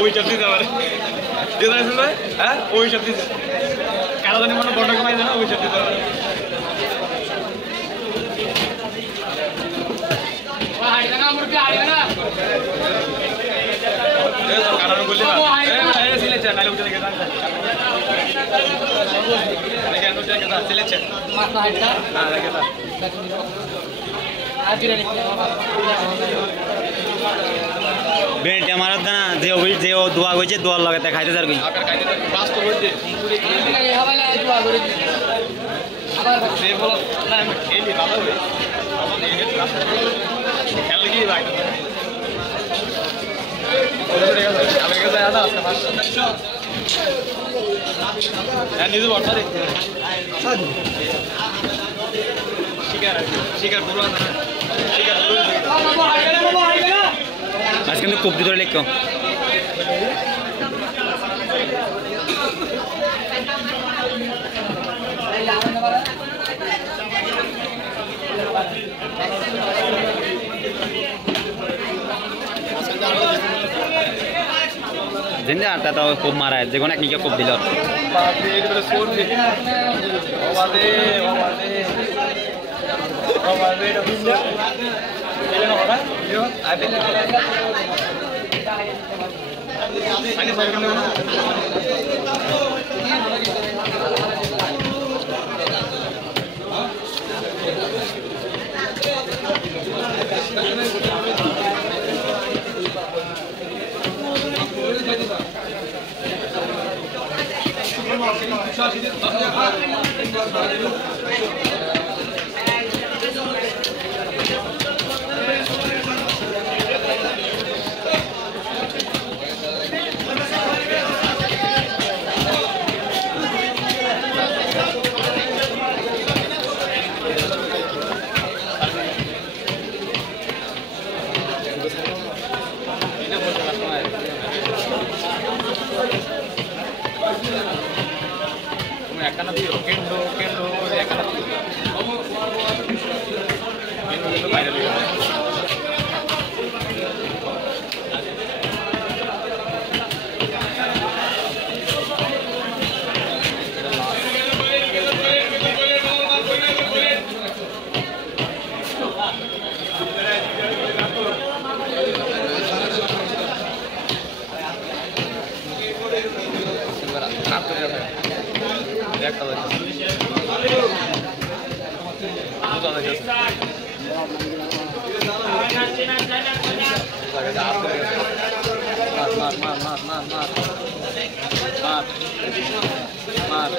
ওই চাপতি যাবে দিদা শুনবে হ্যাঁ ওই চাপতি কালো জানি মনে বড় কমাই দেনা ওই চাপতি যাবে হাড়ি না মুরগি হাড়ি না এ তো কারণ বললি না এ সিলেছে নালে উঠে গেছে নাকি আনো যায় কেদা সিলেছে মাছ হাড়ি না না কেদা আজরে নি বেন্টে মারত না যে ও দোয়া কইছে দোয়ার লগে তা খাইতে যার কই আকার খাইতে পাস তো বলতে সুন্দরী এই হাওয়ালে দোয়া করে আবার সে বল না আমি খেলি ভালো হবে আমার এই খেল কি ভাই ওরে গেছে আমি গেছে আদা আছে পাস না নিজে বড় রে শিকার পুরো না শিকার পুরো আজকে কিন্তু খুব ধরে লিখো जिंदे आता तो खूब मारा है देखो ना कि खूब दिलो बाप रे ये तो सोर दे वादे ये ना हो रहा यो आते आने साइड में ना Karena dia kendo dia karena kendo itu banyak dia. मार